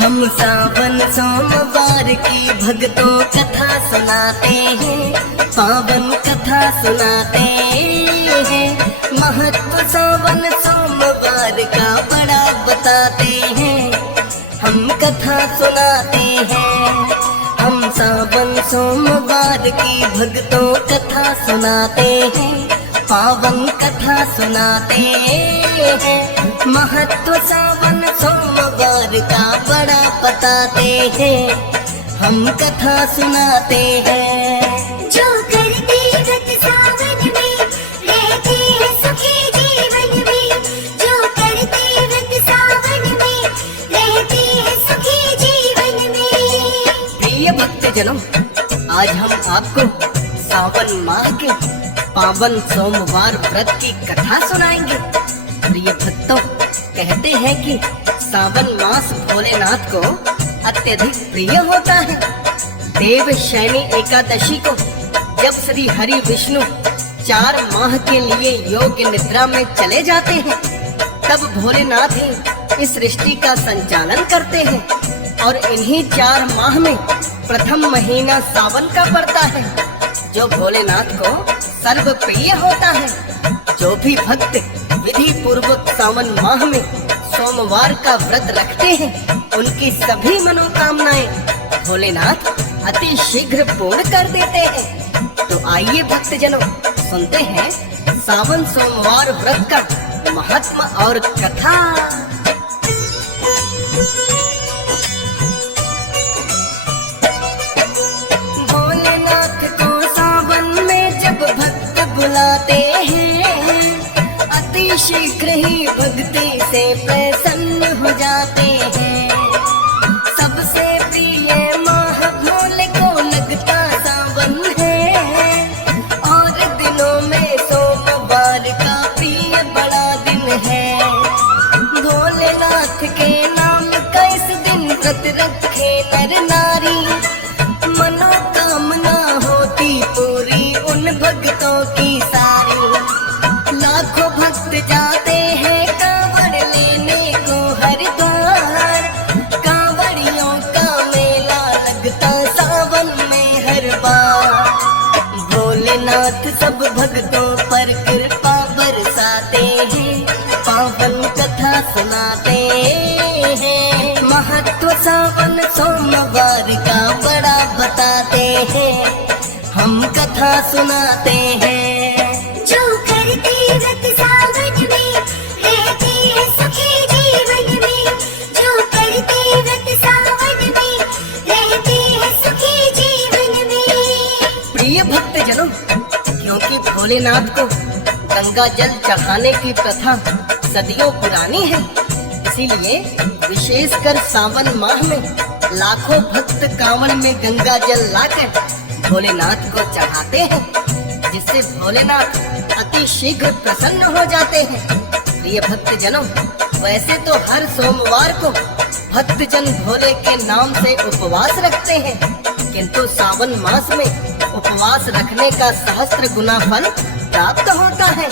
हम सावन सोमवार की भक्तों कथा सुनाते हैं, पावन कथा सुनाते हैं। महत्व सावन सोमवार का बड़ा बताते हैं, हम कथा सुनाते हैं। हम सावन सोमवार की भक्तों कथा सुनाते हैं, पावन कथा सुनाते हैं। महत्व सावन सोमवार का बड़ा बताते हैं, हम कथा सुनाते हैं। जो करते व्रत सावन में रहते हैं सुखी जीवन में, जो करते व्रत सावन में रहते हैं सुखी जीवन में। प्रिय भक्तजनों, आज हम आपको सावन माह के पावन सोमवार व्रत की कथा सुनाएंगे। प्रिय भक्तों, कहते हैं कि सावन मास भोलेनाथ को अत्यधिक प्रिय होता है। देव शयनी एकादशी को जब श्री हरि विष्णु 4 माह के लिए योग्य निद्रा में चले जाते हैं, तब भोलेनाथ ही इस सृष्टि का संचालन करते हैं। और इन्हीं 4 माह में प्रथम महीना सावन का पड़ता है, जो भोलेनाथ को सर्व प्रिय होता है। जो भी भक्त विधि पूर्वक सावन माह में सोमवार का व्रत रखते हैं, उनकी सभी मनोकामनाएं भोलेनाथ अति शीघ्र पूर्ण कर देते हैं। तो आइए भक्तजनों, सुनते हैं सावन सोमवार व्रत का महत्व और कथा। भोलेनाथ को सावन में जब भक्त बुलाते हैं, अति शीघ्र ही भक्ति से प्रसन्न हो जाते हैं। सबसे प्रिय माह भोले को लगता सावन है, और दिनों में सोमवार का प्रिय बड़ा दिन है। भोलेनाथ के नाम का इस दिन व्रत रखे नर नारी, मनोकामना होती पूरी उन भक्तों की सारी। लाखों भक्त जाते हैं कांवड़ लेने को हरिद्वार, कांवड़ियों का मेला लगता सावन में हर बार। भोलेनाथ सब भक्तों पर कृपा बरसाते हैं, पावन कथा सुनाते हैं। महत्व सावन सोमवार का बड़ा बताते हैं, हम कथा सुनाते हैं। जो करते व्रत सावन में रहते हैं सुखी जीवन में, जो करते व्रत सावन में रहते हैं सुखी जीवन में। प्रिय भक्तजनों, क्योंकि भोलेनाथ को गंगा जल चढ़ाने की प्रथा सदियों पुरानी है, इसीलिए विशेषकर सावन माह में लाखों भक्त कांवड़ में गंगा जल लाकर भोलेनाथ को चढ़ाते हैं, जिससे भोलेनाथ अति शीघ्र प्रसन्न हो जाते हैं। प्रिय भक्तजनों, वैसे तो हर सोमवार को भक्तजन भोले के नाम से उपवास रखते हैं, किंतु सावन मास में उपवास रखने का सहस्त्र गुना फल प्राप्त होता है।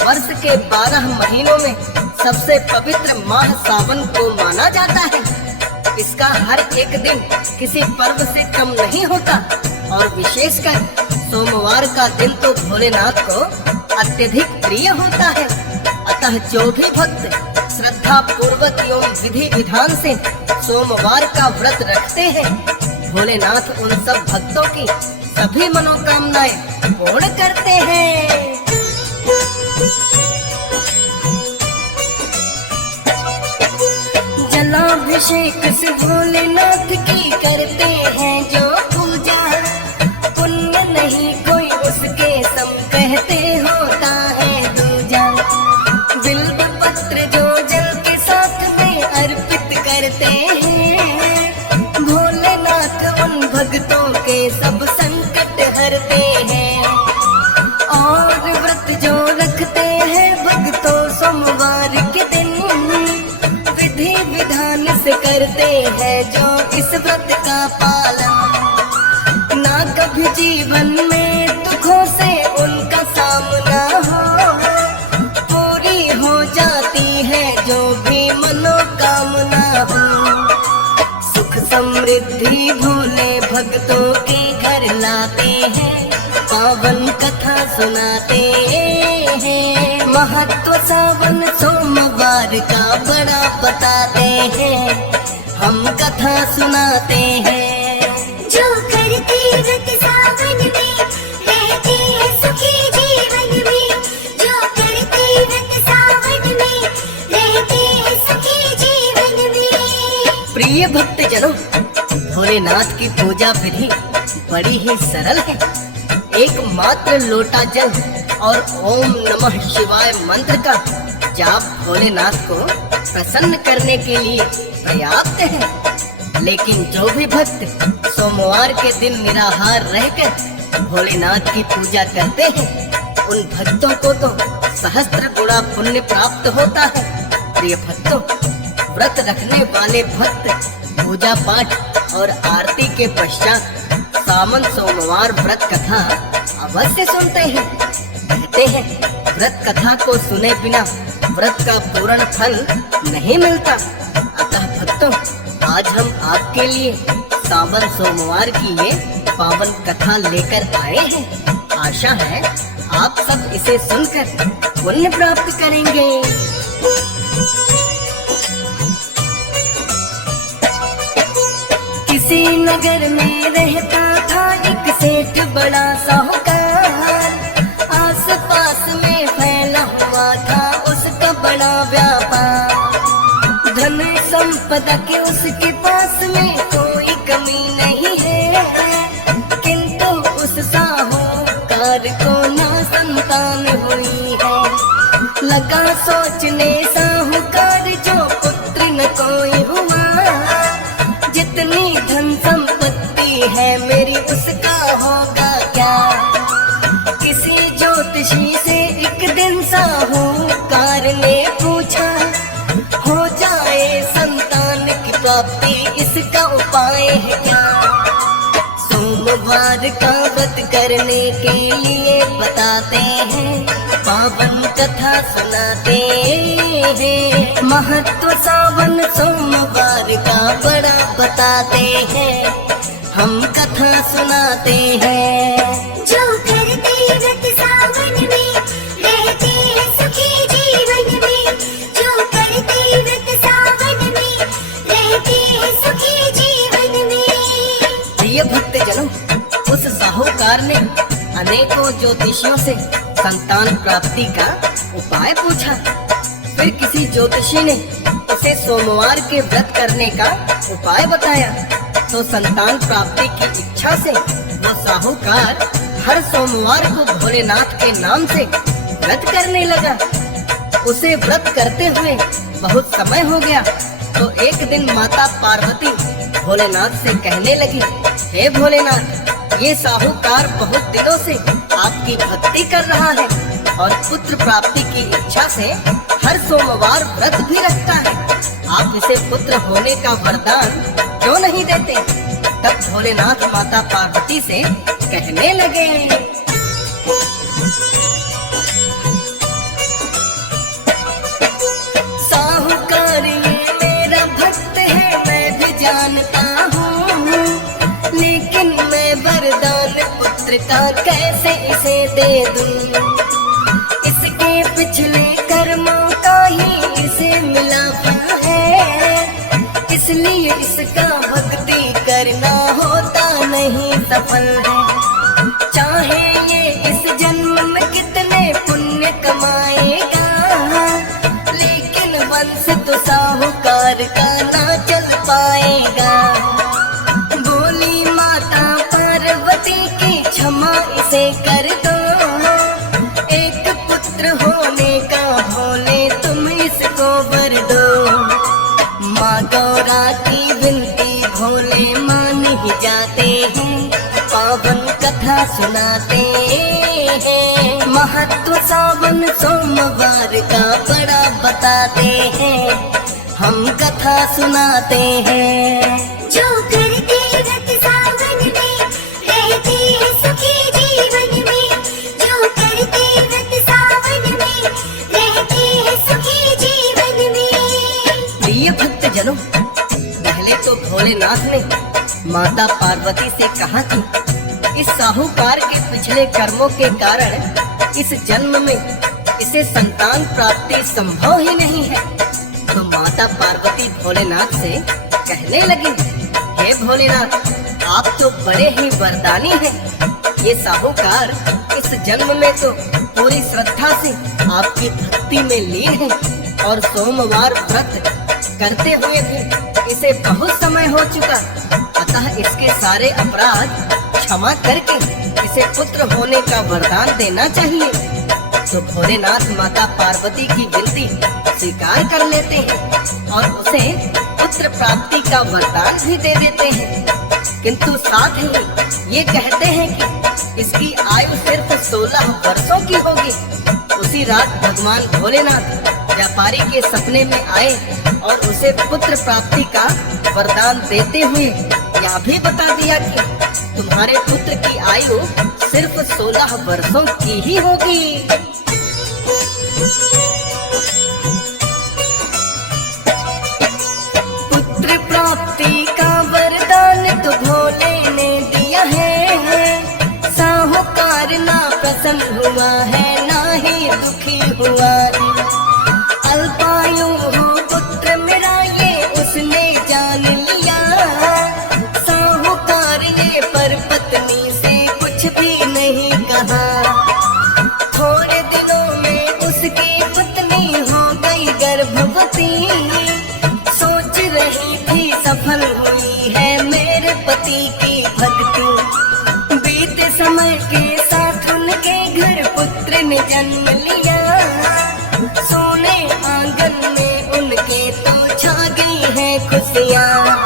वर्ष के 12 महीनों में सबसे पवित्र माह सावन को माना जाता है। इसका हर एक दिन किसी पर्व से कम नहीं होता, और विशेषकर सोमवार का दिन तो भोलेनाथ को अत्यधिक प्रिय होता है। अतः जो भी भक्त श्रद्धा पूर्वक एवं विधि विधान से सोमवार का व्रत रखते हैं, भोलेनाथ उन सब भक्तों की सभी मनोकामनाएं पूर्ण करते हैं। जलाभिषेक से भोलेनाथ की करते हैं जो पूजा, पुण्य नहीं कोई उसके सम कहते होता है दूजा। बिल्व पत्र जो जल के साथ में अर्पित करते हैं, भोलेनाथ उन भक्तों के सब संकट हरते हैं। और व्रत जो रखते हैं भक्तों सोमवार के दिन, विधि विधान से करते हैं जो इस व्रत का पालन, ना कभी जीवन में दुखों से उनका सामना हो, पूरी जाती है जो भी मनोकामना हो। सुख समृद्धि भोले भक्तों के घर लाते हैं, पावन कथा सुनाते हैं। महत्व सावन सोमवार का बड़ा बताते हैं, हम कथा सुनाते हैं। जो करते व्रत सावन में रहते हैं सुखी जीवन में। जो करते व्रत सावन में रहते हैं सुखी जीवन में। प्रिय भक्तजनों, भोलेनाथ की पूजा विधि बड़ी ही सरल है। एक मात्र लोटा जल और ओम नमः शिवाय मंत्र का जाप भोलेनाथ को प्रसन्न करने के लिए पर्याप्त है। लेकिन जो भी भक्त सोमवार के दिन निराहार रहकर भोलेनाथ की पूजा करते हैं, उन भक्तों को तो सहस्त्र गुणा पुण्य प्राप्त होता है। प्रिय भक्तों, व्रत रखने वाले भक्त पूजा पाठ और आरती के पश्चात सावन सोमवार व्रत कथा अवश्य सुनते हैं। कहते हैं व्रत कथा को सुने बिना व्रत का पूर्ण फल नहीं मिलता। अतः भक्तों, आज हम आपके लिए सावन सोमवार की ये पावन कथा लेकर आए हैं। आशा है आप सब इसे सुनकर पुण्य प्राप्त करेंगे। किसी नगर में रहता था एक सेठ बड़ा साहूकार। आस पास में फैला हुआ था उसका बड़ा व्यापार। धन संपदा के उसके पास में कोई कमी नहीं है, किंतु उस साहूकार को ना संतान हुई है। लगा सोचने साहूकार जो पुत्र न कोई हुआ। जितनी धन संपत्ति है मेरी उसका होगा क्या। किसी ज्योतिषी से एक दिन साहूकार ने पूछा, हो जाए संतान की प्राप्ति इसका उपाय है क्या। सोमवार का व्रत करने के लिए बताते हैं, पावन कथा सुनाते हैं। महत्व सावन सोमवार का बड़ा बताते हैं, हम कथा सुनाते हैं। जो करते व्रत सावन में रहते हैं सुखी जीवन में। जो करते व्रत सावन में रहते हैं सुखी जीवन में। प्रिय भक्तजनों, उस साहूकार ने अनेकों ज्योतिषियों से संतान प्राप्ति का उपाय पूछा। फिर किसी ज्योतिषी ने उसे सोमवार के व्रत करने का उपाय बताया, तो संतान प्राप्ति की इच्छा से वो साहूकार हर सोमवार को भोलेनाथ के नाम से व्रत करने लगा। उसे व्रत करते हुए बहुत समय हो गया, तो एक दिन माता पार्वती भोलेनाथ से कहने लगी, हे भोलेनाथ, ये साहूकार बहुत दिनों से आपकी भक्ति कर रहा है और पुत्र प्राप्ति की इच्छा से हर सोमवार व्रत भी रखता है। आप इसे पुत्र होने का वरदान क्यों नहीं देते। तब भोलेनाथ माता पार्वती से कहने लगे, साहूकार ये मेरा भक्त है मैं भी जानता हूँ, लेकिन मैं वरदान पुत्र का कैसे इसे दे दूँ। इसके पिछले कर्मों का ही इसे मिला फल है, इसलिए इसका भक्ति करना होता नहीं सफल है। चाहे ये इस जन्म में कितने पुण्य कमाएगा, लेकिन वंश तो साहूकार का ना चल पाएगा। बोली माता पार्वती की क्षमा इसे कर दो, एक पुत्र होने का भोले तुम इसको वर दो। माँ गौरा की विनती भोले मान ही जाते हैं, पावन कथा सुनाते हैं। महत्व सावन सोमवार का बड़ा बताते हैं, हम कथा सुनाते हैं। जो करते व्रत सावन में रहते हैं सुखी जीवन में। जो करते व्रत सावन में रहते हैं सुखी जीवन भोलेनाथ ने माता पार्वती से कहा कि इस साहूकार के पिछले कर्मों के कारण इस जन्म में इसे संतान प्राप्ति संभव ही नहीं है। तो माता पार्वती भोलेनाथ से कहने लगी, हे भोलेनाथ, आप तो बड़े ही वरदानी हैं। ये साहूकार इस जन्म में तो पूरी श्रद्धा से आपकी भक्ति में लीन है और सोमवार व्रत करते हुए भी इसे बहुत समय हो चुका, अतः इसके सारे अपराध क्षमा करके इसे पुत्र होने का वरदान देना चाहिए। तो भोलेनाथ माता पार्वती की विनती स्वीकार कर लेते हैं और उसे पुत्र प्राप्ति का वरदान भी दे देते हैं, किंतु साथ ही ये कहते हैं कि इसकी आयु सिर्फ 16 वर्षों की होगी। उसी रात भगवान भोलेनाथ व्यापारी के सपने में आए और उसे पुत्र प्राप्ति का वरदान देते हुए यह भी बता दिया कि तुम्हारे पुत्र की आयु सिर्फ 16 वर्षों की ही होगी। पुत्र प्राप्ति का वरदान तो भोले ने दिया है, साहूकार ना प्रसन्न हुआ है ना ही दुखी हुआ। अल्पायु हो पुत्र मेरा ये उसने जान लिया, साहूकार ने पर पत्नी से कुछ भी नहीं कहा। थोड़े दिनों में उसकी पत्नी हो गई गर्भवती, सोच रही थी सफल हुई है मेरे पति की भक्ति। बीते समय के साथ उनके घर पुत्र ने जन्म लिया, सोने आंगन में उनके तो छा गई है खुशियाँ।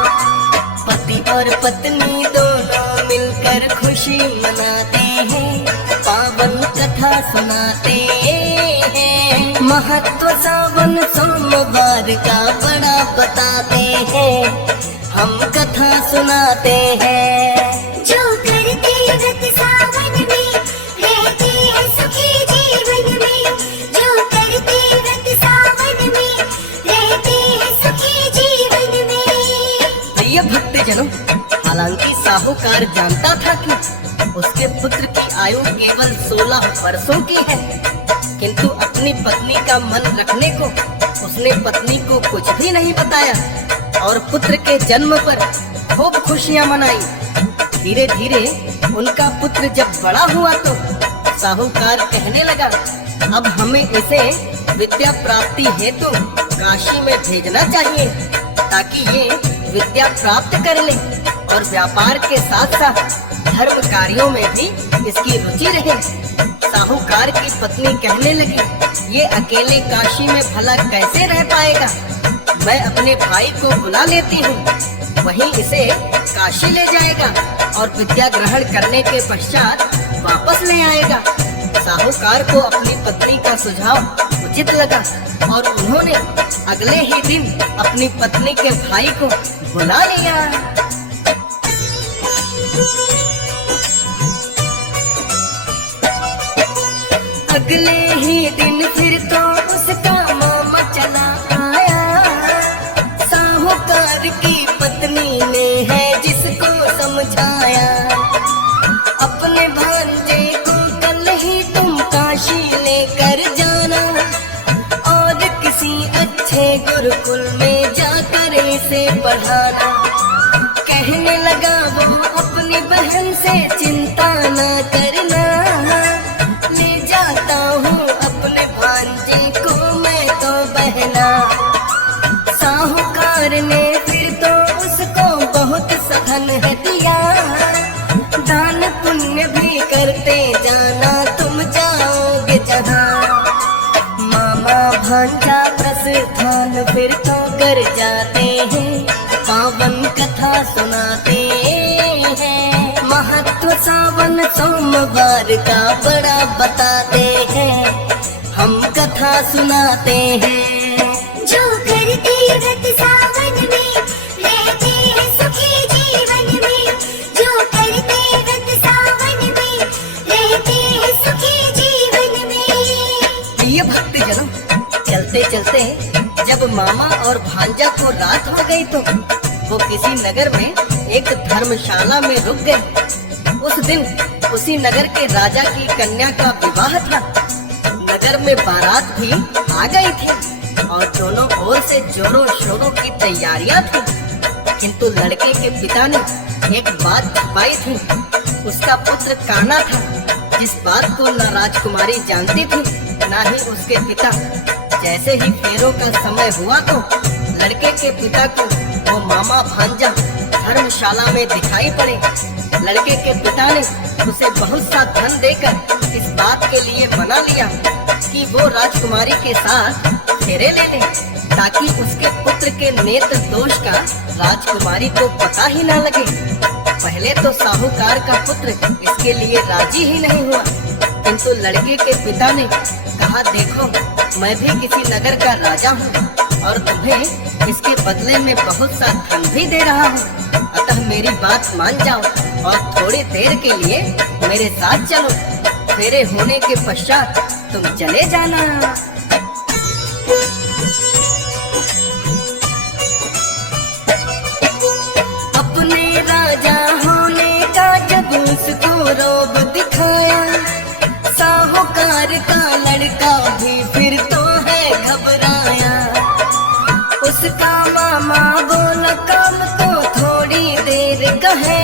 पति और पत्नी दोनों मिलकर खुशी मनाते हैं, पावन कथा सुनाते हैं। महत्व सावन सोमवार का बड़ा बताते हैं, हम कथा सुनाते हैं। जो करते व्रत सावन में रहते हैं सुखी जीवन में, जो करते व्रत सावन में रहते हैं सुखी जीवन में। प्रिय भक्तजनों, हालांकि साहूकार जानता था कि उसके पुत्र की आयु केवल 16 वर्षों की है, किंतु अपनी पत्नी का मन रखने को उसने पत्नी को कुछ भी नहीं बताया और पुत्र के जन्म पर खूब खुशियां मनाई। धीरे धीरे उनका पुत्र जब बड़ा हुआ तो साहूकार कहने लगा, अब हमें इसे विद्या प्राप्ति हेतु काशी में भेजना चाहिए, ताकि ये विद्या प्राप्त कर ले और व्यापार के साथ साथ धर्म कार्यों में भी इसकी रुचि रहे। साहूकार की पत्नी कहने लगी, ये अकेले काशी में भला कैसे रह पाएगा, मैं अपने भाई को बुला लेती हूँ, वहीं इसे काशी ले जाएगा और विद्या ग्रहण करने के पश्चात वापस ले आएगा। साहूकार को अपनी पत्नी का सुझाव उचित लगा और उन्होंने अगले ही दिन अपनी पत्नी के भाई को बुला लिया। अगले ही दिन फिर तो उसका मामा चला आया, साहूकार की पत्नी ने है जिसको समझाया, अपने भांजे को कल ही तुम काशी लेकर जाना और किसी अच्छे गुरुकुल में जाकर इसे पढ़ाना। कहने लगा वो अपनी बहन से, चिंता न करना, ले जाता हूँ अपने भांजे को मैं तो बहना। साहूकार ने फिर तो उसको बहुत सघन है दिया, दान पुण्य भी करते जाना तुम जाओगे जहाँ। मामा भांजा प्रस्थान फिर तो कर जाते हैं, पावन कथा सुनाते हैं। महत्व सावन सोमवार का बड़ा बताते हैं, हम कथा सुनाते हैं। जो करते व्रत सावन में रहते हैं सुखी जीवन में, जो करते व्रत सावन में रहते हैं सुखी जीवन में। प्रिय भक्तजनों, चलते चलते जब मामा और भांजा को रात हो गई तो वो किसी नगर में एक धर्मशाला में रुक गए। उस दिन उसी नगर के राजा की कन्या का विवाह था। नगर में बारात भी आ गई थी और दोनों ओर से जोरों शोरों की तैयारियां थी। किंतु लड़के के पिता ने एक बात छुपाई थी। उसका पुत्र काना था, जिस बात को न राजकुमारी जानती थी न ही उसके पिता। जैसे ही फेरों का समय हुआ तो लड़के के पिता को वो मामा भांजा धर्मशाला में दिखाई पड़े। लड़के के पिता ने उसे बहुत सा धन देकर इस बात के लिए मना लिया कि वो राजकुमारी के साथ फेरे ले ले, ताकि उसके पुत्र के नेत्र दोष का राजकुमारी को पता ही ना लगे। पहले तो साहूकार का पुत्र इसके लिए राजी ही नहीं हुआ, किंतु लड़के के पिता ने कहा, देखो मैं भी किसी नगर का राजा हूँ और तुम्हें इसके बदले में बहुत सा धन भी दे रहा हूँ। अतः मेरी बात मान जाओ और थोड़ी देर के लिए मेरे साथ चलो। फेरे होने के पश्चात तुम चले जाना। अपने राजा होने का जब उसको रोब दिखाया, साहूकार का लड़का भी फिर तो है घबराया। उसका मामा बोला, काम तो थोड़ी देर का है,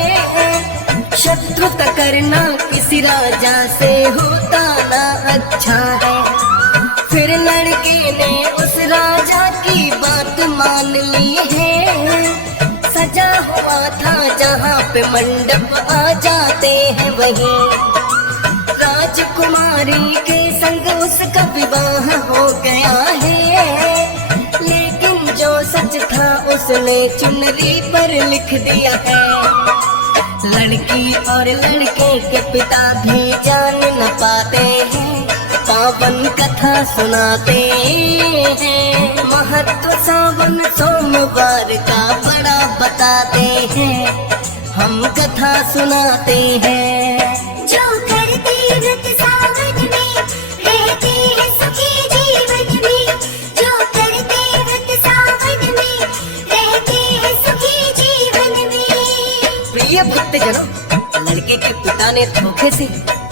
शत्रुता करना किसी राजा से होता ना अच्छा है। फिर लड़के ने उस राजा की बात मान ली है। सजा हुआ था जहाँ पे मंडप आ जाते हैं वहीं राजकुमारी के संग उसका विवाह हो गया है। लेकिन जो सच था उसने चुनरी पर लिख दिया है। लड़की और लड़के के पिता भी जान न पाते हैं, पावन कथा सुनाते हैं। महत्व सावन सोमवार का बड़ा बताते हैं, हम कथा सुनाते हैं। जो करते व्रत सावन में रहते हैं सुखी जीवन में। जो करते व्रत सावन में रहते हैं सुखी जीवन में। प्रिय भक्तजनों, लड़के के पिता ने धोखे से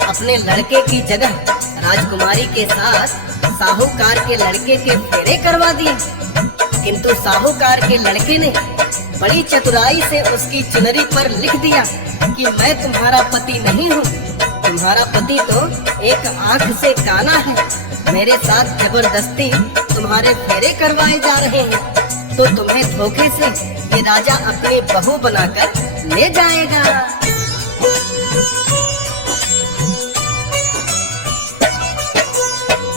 अपने लड़के की जगह राजकुमारी के साथ साहूकार के लड़के के फेरे करवा दिए। किंतु साहूकार के लड़के ने बड़ी चतुराई से उसकी चुनरी पर लिख दिया कि मैं तुम्हारा पति नहीं हूँ, तुम्हारा पति तो एक आंख से काना है। मेरे साथ जबरदस्ती तुम्हारे फेरे करवाए जा रहे हैं, तो तुम्हें धोखे से ये राजा अपनी बहू बनाकर ले जाएगा।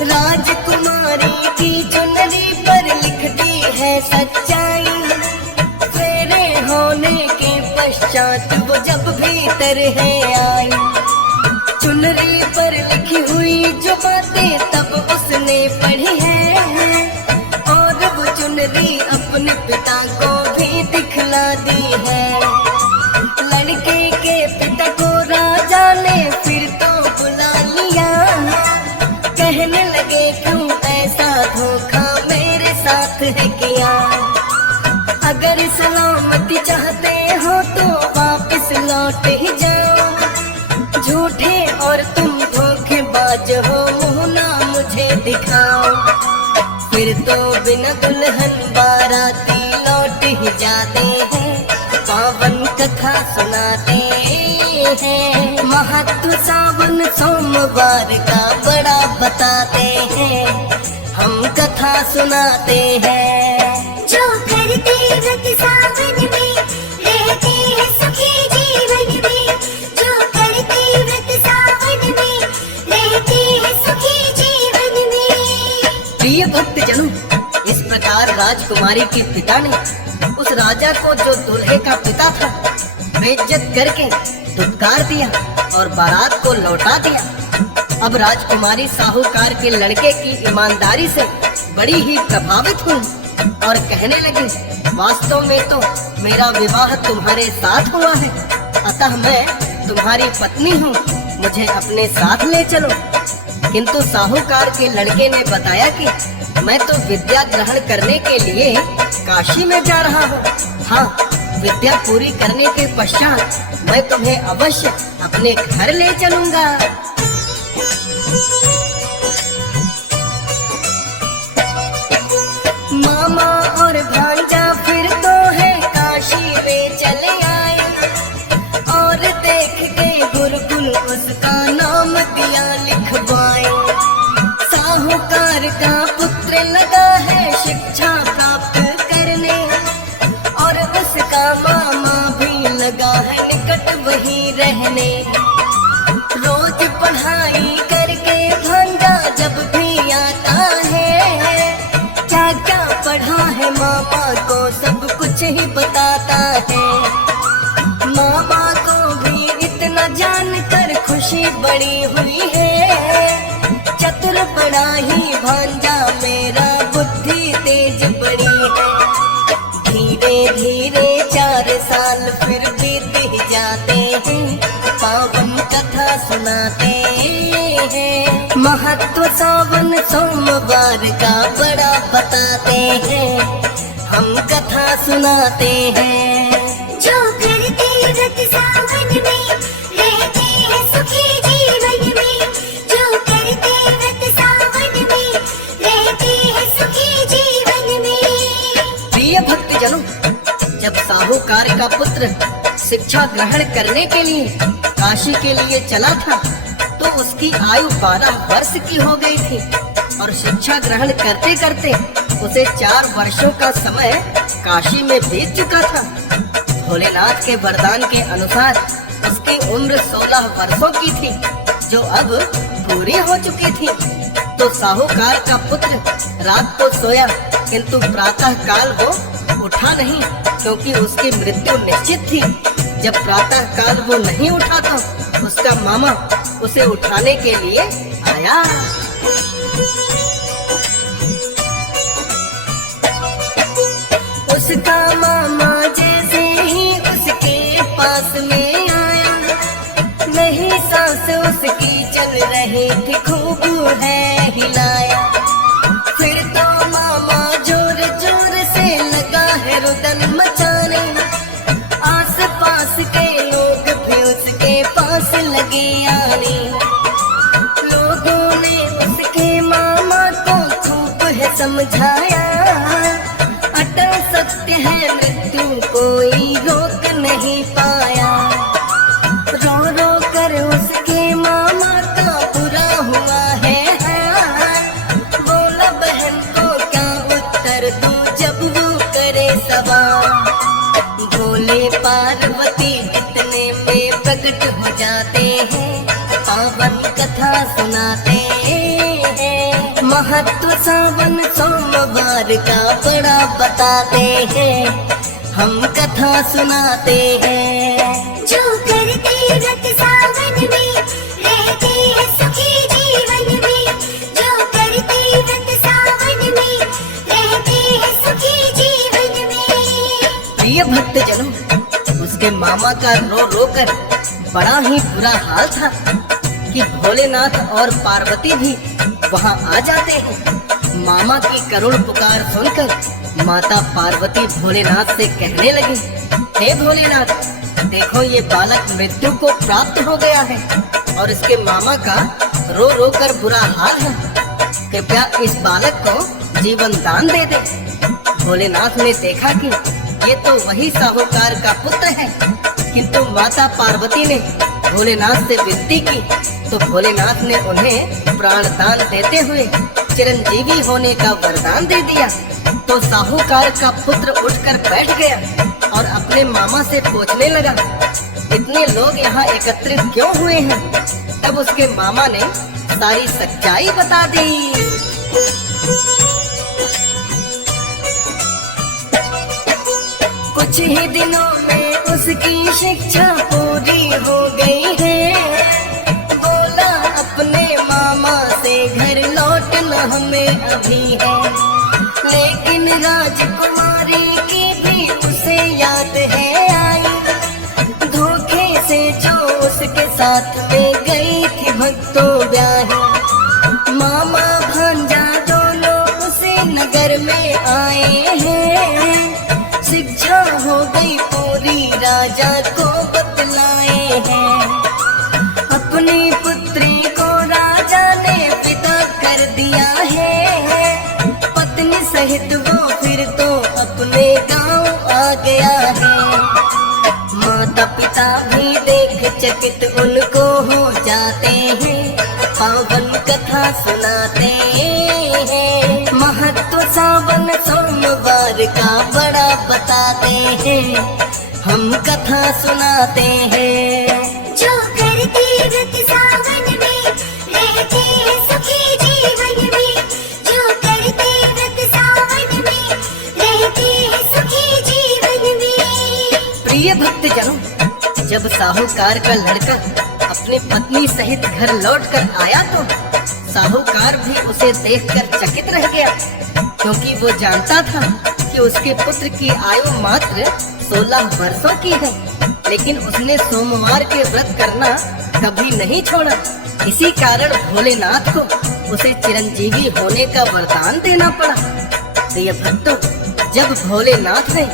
राजकुमारी की चुनरी पर लिख दी है सच्चाई। फेरे होने के पश्चात वो जब भीतर है आई, चुनरी पर लिखी हुई जो बातें तब उसने पढ़ी है, और वो चुनरी अपने पिता को भी दिखला दी है। लड़के के पिता को राजा ने फिर तो बुला लिया, कहने लगे क्यों ऐसा धोखा मेरे साथ है किया। अगर सलामती चाहते हो तो वापस लौट ही जाओ, झूठे और तुम धोखेबाज हो, मुँह ना मुझे दिखाओ। फिर तो बिना दुल्हन बाराती लौट ही जाते हैं, पावन कथा सुनाते हैं। महत्व सावन सोमवार का बड़ा बताते हैं, हम कथा सुनाते हैं। जो करते व्रत सावन में रहते हैं सुखी जीवन में। जो करते व्रत सावन में रहते हैं सुखी जीवन में। प्रिय भक्तजनों, इस प्रकार राजकुमारी के पिता ने उस राजा को, जो दूल्हे का पिता था, बेइज्जत करके धुतकार दिया और बारात को लौटा दिया। अब राजकुमारी साहूकार के लड़के की ईमानदारी से बड़ी ही प्रभावित हुई और कहने लगी, वास्तव में तो मेरा विवाह तुम्हारे साथ हुआ है, अतः मैं तुम्हारी पत्नी हूँ, मुझे अपने साथ ले चलो। किंतु साहूकार के लड़के ने बताया कि मैं तो विद्या ग्रहण करने के लिए काशी में जा रहा हूँ। हाँ, विद्या पूरी करने के पश्चात मैं तुम्हें अवश्य अपने घर ले चलूंगा। मामा और भांजा फिर तो है काशी में चले आए, और देख के गुरुकुल उसका नाम दिया लिखवाए। साहूकार का पुत्र लगा है शिक्षा प्राप्त करने, और उसका मामा भी लगा है निकट वही रहने। रोज पढ़ाई करके भांजा जब भी आता है, क्या क्या पढ़ा है मामा को सब कुछ ही बताता है। मामा को भी इतना जानकर खुशी बड़ी हुई है, चतुर बड़ा ही भांजा मेरा, बुद्धि तेज बड़ी है। धीरे धीरे 4 साल फिर बीत ही जाते हैं, पावन कथा सुनाते हैं। महत्व सावन सोमवार का बड़ा बताते हैं, हम कथा सुनाते हैं। जो करते व्रत सावन में रहते हैं सुखी जीवन में, जो करते व्रत सावन में रहते हैं सुखी जीवन में। प्रिय भक्तजनों, जब साहूकार का पुत्र शिक्षा ग्रहण करने के लिए काशी के लिए चला था, तो उसकी आयु 12 वर्ष की हो गई थी, और शिक्षा ग्रहण करते करते उसे 4 वर्षों का समय काशी में बीत चुका था। भोलेनाथ के वरदान के अनुसार उसकी उम्र 16 वर्षों की थी, जो अब पूरी हो चुकी थी। तो साहूकार का पुत्र रात को सोया, किंतु प्रातः काल वो उठा नहीं, क्योंकि उसकी मृत्यु निश्चित थी। जब प्रातः काल वो नहीं उठा तो उसका मामा उसे उठाने के लिए आया। उसका मामा जैसे ही उसके पास में आया, नहीं सांस उसकी चल रही थी, खूब है हिलाया। फिर तो मामा जोर जोर से लगा है रुदन मचाने, आस पास के लोग भी उसके पास लगे आने। लोगों ने उसके मामा को खूब है समझाया, अटल सत्य है मृत्यु कोई रोक नहीं पाया। रो रो कर उसके मामा का बुरा हुआ है हाल, बोला बहन को क्या उत्तर दूं जब वो करे सवाल। भोले पार्वती इतने में प्रकट हो जाते हैं, पावन कथा सुनाते हैं। महत्व सावन सोमवार का बड़ा बताते हैं, हम कथा सुनाते हैं। जो करते व्रत सावन में रहते हैं सुखी जीवन में, जो करते व्रत सावन में रहते हैं सुखी जीवन में। प्रिय भक्तजनों, उसके मामा का रो रो कर बड़ा ही बुरा हाल था कि भोलेनाथ और पार्वती भी वहां आ जाते हैं। मामा की करुण पुकार सुनकर माता पार्वती भोलेनाथ से कहने लगी, हे भोलेनाथ, देखो ये बालक मृत्यु को प्राप्त हो गया है, और इसके मामा का रो रो कर बुरा हाल है। कृपया इस बालक को जीवन दान दे दे। भोलेनाथ ने देखा कि ये तो वही साहूकार का पुत्र है, किंतु माता पार्वती ने भोलेनाथ से विनती की, तो भोलेनाथ ने उन्हें प्राण दान देते हुए चिरंजीवी होने का वरदान दे दिया। तो साहूकार का पुत्र उठकर बैठ गया और अपने मामा से पूछने लगा, इतने लोग यहाँ एकत्रित क्यों हुए हैं? तब उसके मामा ने सारी सच्चाई बता दी। कुछ ही दिनों में उसकी शिक्षा पूरी हो गई है, बोला अपने मामा से घर लौटना हमें अभी है। लेकिन राजकुमारी की भी उसे याद है आई, धोखे से जो उसके साथ में गई थी भक्तों ब्याही। मामा भांजा दोनों उसी नगर में आए हैं, शिक्षा हो गई पूरी राजा को बतलाए हैं। अपनी पुत्री को राजा ने विदा कर दिया है, पत्नी सहित वो फिर तो अपने गांव आ गया है। माता पिता भी देख चकित उनको हो जाते हैं, पावन कथा सुनाते हैं। महत्व सावन सोमवार का बड़ा बताते हैं, हम कथा सुनाते हैं। जो करते व्रत सावन में रहते हैं सुखी जीवन में, जो करते व्रत सावन में रहते हैं सुखी जीवन में। प्रिय भक्तजनों, जब साहूकार का लड़का अपनी पत्नी सहित घर लौटकर आया तो साहूकार भी उसे देखकर चकित रह गया, क्योंकि वो जानता था कि उसके पुत्र की आयु मात्र 16 वर्षों की है। लेकिन उसने सोमवार के व्रत करना कभी नहीं छोड़ा। इसी कारण भोलेनाथ को उसे चिरंजीवी होने का वरदान देना पड़ा। प्रिय भक्तों, जब भोलेनाथ ने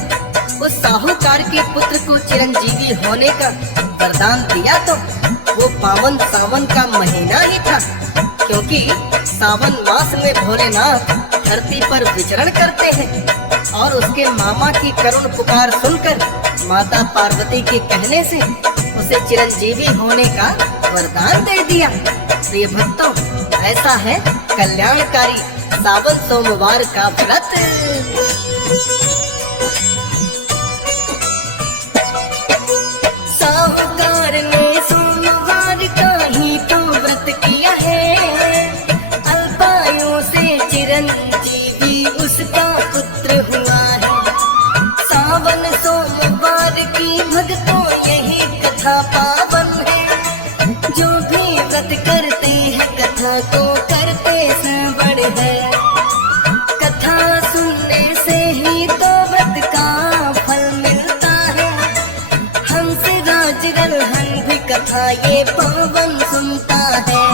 उस साहूकार के पुत्र को चिरंजीवी होने का वरदान दिया तो वो पावन सावन का महीना ही था, क्योंकि सावन मास में भोलेनाथ धरती पर विचरण करते हैं। और उसके मामा की करुण पुकार सुनकर माता पार्वती के कहने से उसे चिरंजीवी होने का वरदान दे दिया। प्रिय भक्तों, ऐसा है कल्याणकारी सावन सोमवार का व्रत। साहूकार ने सोमवार का ही तो व्रत किया है, अल्पायु से चिरंजीवी उसका पुत्र हुआ है। सावन सोमवार की भक्तों यही कथा पावन है, जो भी व्रत करते हैं कथा को करते श्रवण है। कथा सुनने से ही तो व्रत का फल मिलता है। हंस राज रल्हन भी कथा ये पावन सुनता है।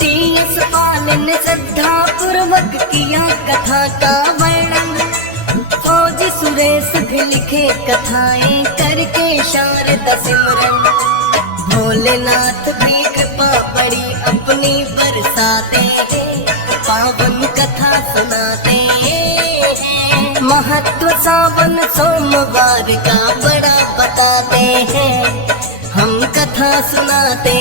देश पालन श्रद्धा पूर्वक किया कथा का वर्णन, फौज सुरेश भी लिखे कथाएं करके शारदा सिमरन। भोलेनाथ भी कृपा बड़ी अपनी बरसाते हैं, पावन कथा सुनाते हैं। महत्व सावन सोमवार का बड़ा बताते हैं, हम कथा सुनाते